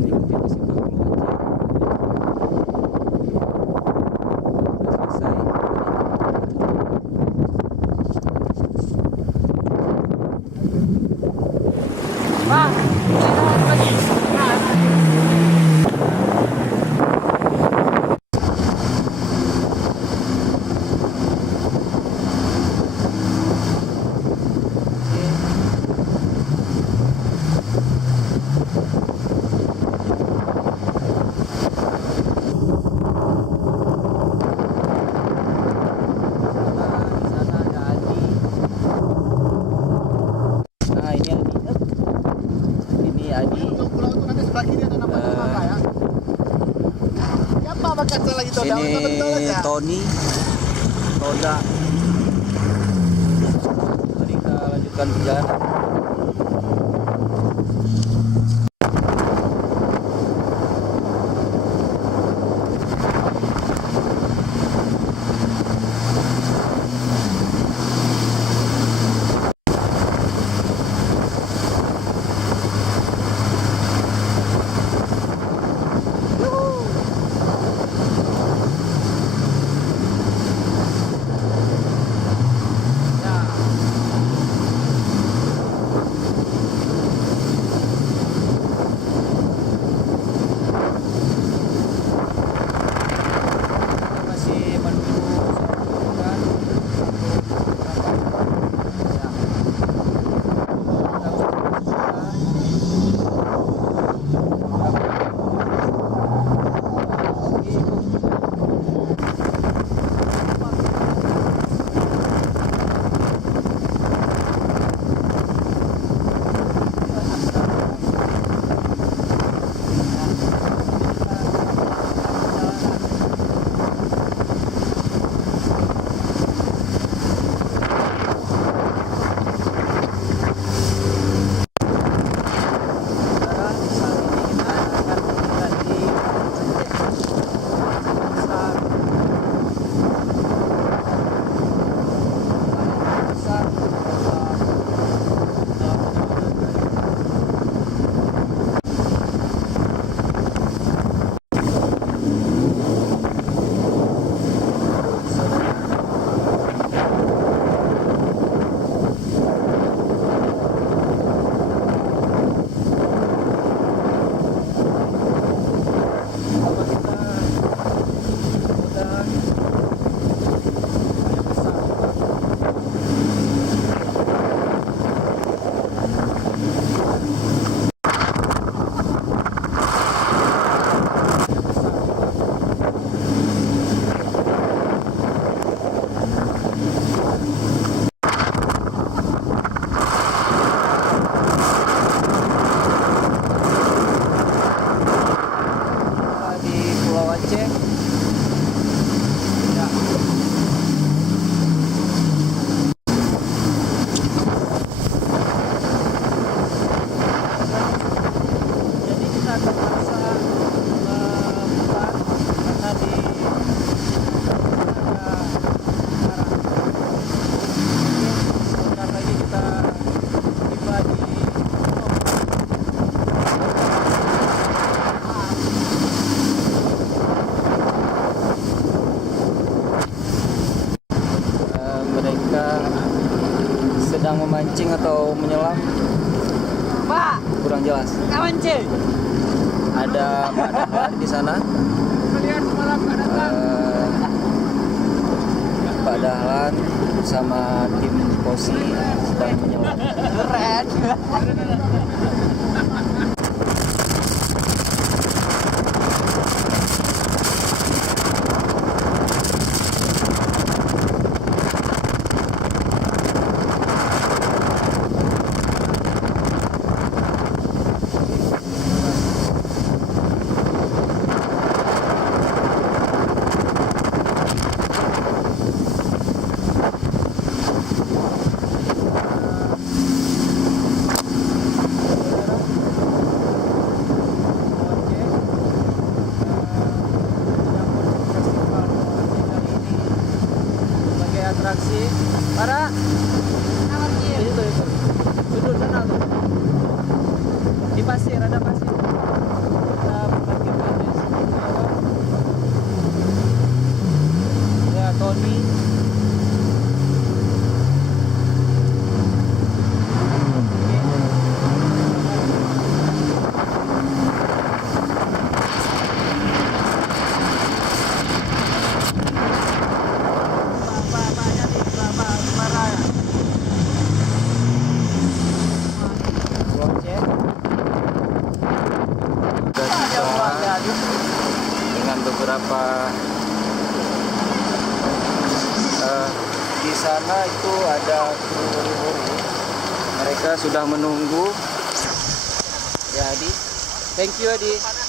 silakan ikuti festival Pulau Aceh. Sudah selesai. Pak, lagi. Nah, ini Adi. Ini Adi. Pulau itu nanti sebelah kiri ada nama apa ya? Siapa makan saya lagi Toda? Ini Tony, Toda. Mari kita lanjutkan perjalanan. Kita masih menuju Sorong di Pulau Aceh. Ya. Jadi kita terpaksa putar karena di ada arah. Sebentar lagi kita tiba di mereka sedang memancing atau menyelam, Pak, kurang jelas. kawan cek. Ada Pak Dahlan di sana. Kalian semalam nggak datang. Pak Dahlan bersama tim Posi sedang menyelam. Keren. atraksi. Para itu. Duduk sana tuh. Di pasir, ada pasir. beberapa di sana itu ada kru lori. Mereka sudah menunggu. Ya Adi, thank you Adi.